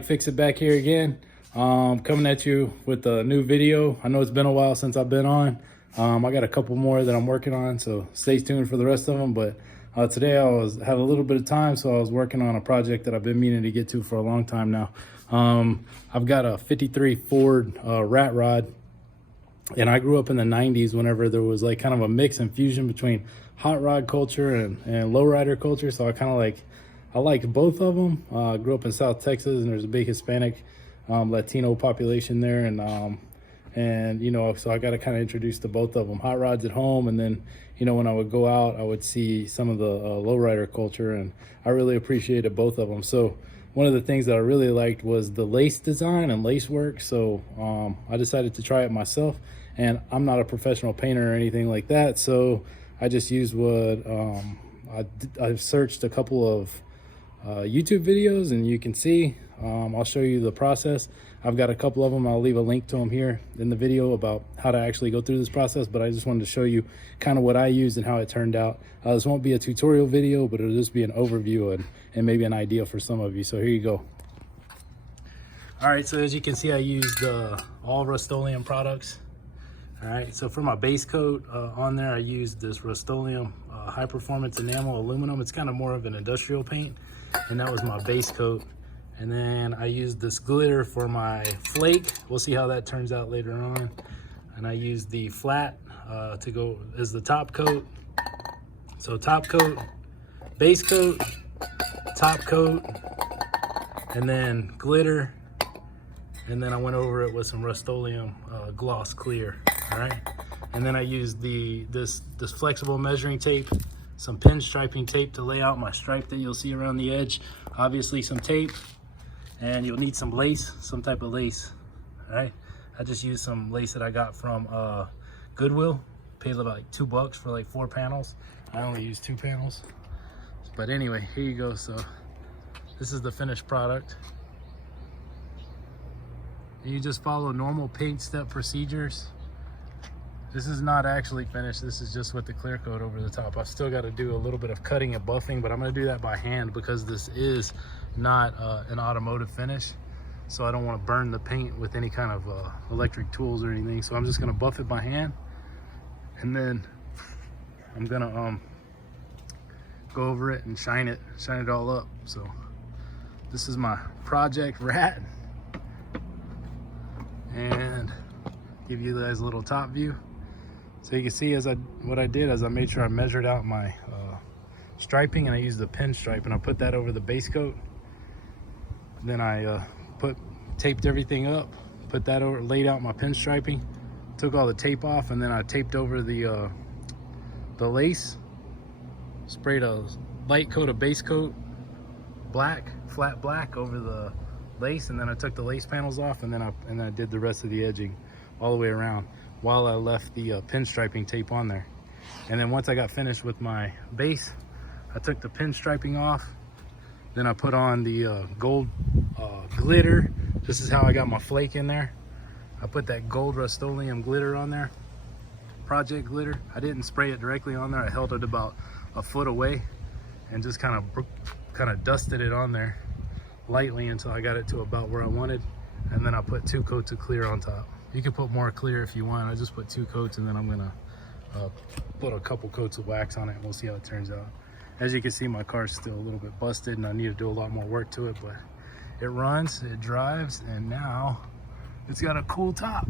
Fix It back here again, coming at you with a new video. I know it's been a while since I've been on. I got a couple more that I'm working on, so stay tuned for the rest of them. But today I had a little bit of time, so I was working on a project that I've been meaning to get to for a long time now. I've got a 53 Ford rat rod, and I grew up in the 90s whenever there was like kind of a mix and fusion between hot rod culture and lowrider culture. So I liked both of them. I grew up in South Texas, and there's a big Hispanic Latino population there, and you know, so I got kind of introduced to both of them. Hot rods at home, and then, you know, when I would go out, I would see some of the lowrider culture, and I really appreciated both of them. So one of the things that I really liked was the lace design and lace work. So I decided to try it myself, and I'm not a professional painter or anything like that, so I just used what I've searched a couple of YouTube videos, and you can see. I'll show you the process. I've got a couple of them. I'll leave a link to them here in the video about how to actually go through this process, but I just wanted to show you kind of what I used and how it turned out. This won't be a tutorial video, but it'll just be an overview and maybe an idea for some of you. So here you go. All right, so as you can see, I used all Rustoleum products. All right, so for my base coat on there, I used this Rustoleum high performance enamel aluminum. It's kind of more of an industrial paint, and that was my base coat. And then I used this glitter for my flake. We'll see how that turns out later on. And I used the flat to go as the top coat. So top coat, base coat, top coat, and then glitter. And then I went over it with some Rustoleum gloss clear. All right. And then I used this flexible measuring tape, some pinstriping tape to lay out my stripe that you'll see around the edge. Obviously some tape, and you'll need some lace, some type of lace. All right. I just used some lace that I got from Goodwill. Paid about like $2 for like 4 panels. I only used 2 panels. But anyway, here you go. So this is the finished product. You just follow normal paint step procedures. This is not actually finished. This is just with the clear coat over the top. I've still got to do a little bit of cutting and buffing, but I'm going to do that by hand because this is not an automotive finish. So I don't want to burn the paint with any kind of electric tools or anything. So I'm just going to buff it by hand, and then I'm going to go over it and shine it all up. So this is my project rat, and give you guys a little top view. So you can see what I did is I made sure I measured out my striping, and I used the pin stripe, and I put that over the base coat. Then I taped everything up, put that over, laid out my pin striping, took all the tape off, and then I taped over the lace, sprayed a light coat of base coat, flat black over the lace, and then I took the lace panels off, and then I did the rest of the edging all the way around while I left the pinstriping tape on there. And then once I got finished with my base, I took the pinstriping off. Then I put on the gold glitter. This is how I got my flake in there. I put that gold Rustoleum glitter on there, project glitter. I didn't spray it directly on there. I held it about a foot away and just kind of dusted it on there lightly until I got it to about where I wanted. And then I put 2 coats of clear on top. You can put more clear if you want. I just put 2 coats, and then I'm gonna put a couple coats of wax on it, and we'll see how it turns out. As you can see, my car's still a little bit busted, and I need to do a lot more work to it, but it runs, it drives, and now it's got a cool top.